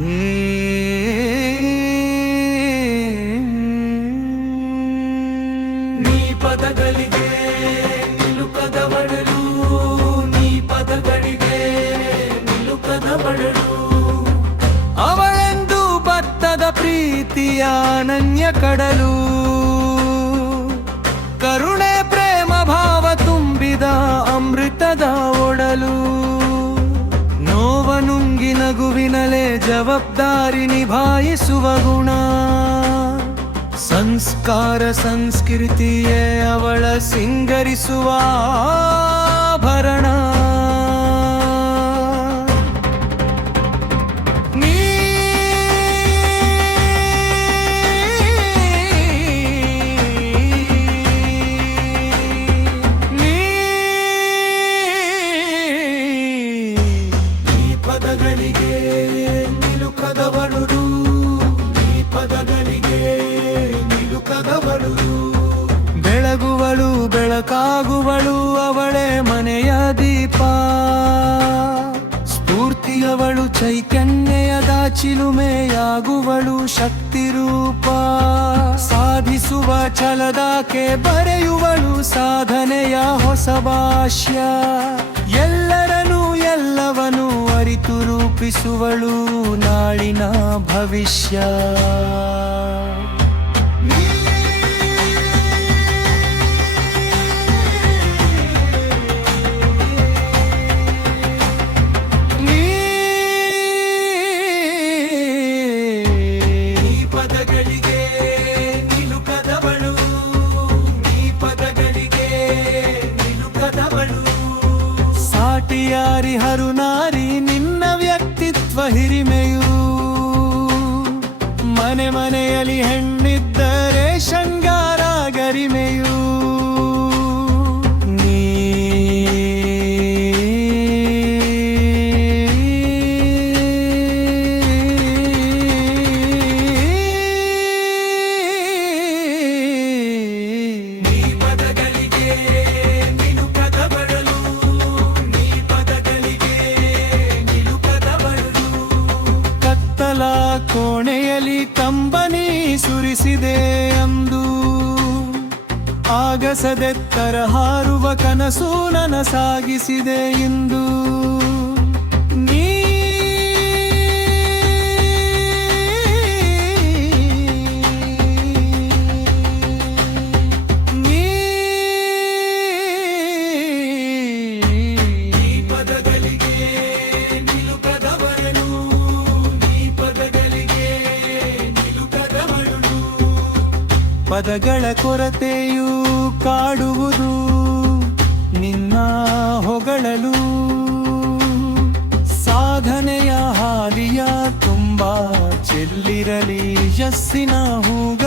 ನೀ ಪದಗಳಿಗೆ ನಿಲುಕದವಳಲು, ನೀ ಪದಗಳಿಗೆ ನಿಲುಕದವಳಲು. ಅವಳೆಂದು ಭತ್ತದ ಪ್ರೀತಿಯ ಅನನ್ಯ ಕಡಲು, ಕರುಣೆ ಪ್ರೇಮ ಭಾವ ತುಂಬಿದ ಅಮೃತದ ಒಡಲು. ನೋವನುಂಗಿ ನಗುವಿನಲೆ ಜವಾಬ್ದಾರಿ ನಿಭಾಯಿಸುವ ಗುಣ, ಸಂಸ್ಕಾರ ಸಂಸ್ಕೃತಿಯೇ ಅವಳ ಸಿಂಗರಿಸುವ ಆಭರಣ. ಪದಗಳಿಗೆ ನಿಲುಕದವಳು, ಈ ಪದಗಳಿಗೆ ನಿಲುಕದವಳು. ಬೆಳಗುವಳು ಬೆಳಕಾಗುವಳು, ಅವಳೇ ಮನೆಯ ದೀಪ. ಸ್ಫೂರ್ತಿಯವಳು ಚೈತನ್ಯದ ಚಿಲುಮೆಯಾಗುವಳು ಶಕ್ತಿ ರೂಪ. ಸಾಧಿಸುವ ಛಲದಾಕೆ ಬರೆಯುವಳು ಸಾಧನೆಯ ಹೊಸ ಭಾಷ್ಯ. ಎಲ್ಲರನ್ನೂ ಎಲ್ಲವನ್ನೂ ಅರಿತು ರೂಪಿಸುವಳು ನಾಳಿನ ಭವಿಷ್ಯ. ಪದಗಳಿಗೆ ನಿಲುಕದವಳು, ನೀ ಪದಗಳಿಗೆ ನಿಲುಕದವಳು. ಸಾಟಿಯಾರಿ ಹರುನಾರಿ ನಿನ್ನ ವ್ಯಕ್ತಿತ್ವ ಹಿರಿಮೆಯು. ಮನೆ ಮನೆಯಲ್ಲಿ ಹೆಣ್ಣಿದ್ದರೆ ಶೃಂಗಾರ ಗರಿಮೆಯು. ಕೋಣೆಯಲ್ಲಿ ಕಂಬನಿ ಸುರಿಸಿದೆ ಅಂದು, ಆಗಸದೆತ್ತರ ಹಾರುವ ಕನಸು ನನಸಾಗಿಸಿದೆ ಇಂದು. ಪದಗಳ ಕೊರತೆಯು ಕಾಡುವುದು ನಿನ್ನ ಹೊಗಳಲು. ಸಾಧನೆಯ ಹಾದಿಯ ತುಂಬ ಚೆಲ್ಲಿರಲಿ ಯಸ್ಸಿನ ಹೂಗಳು.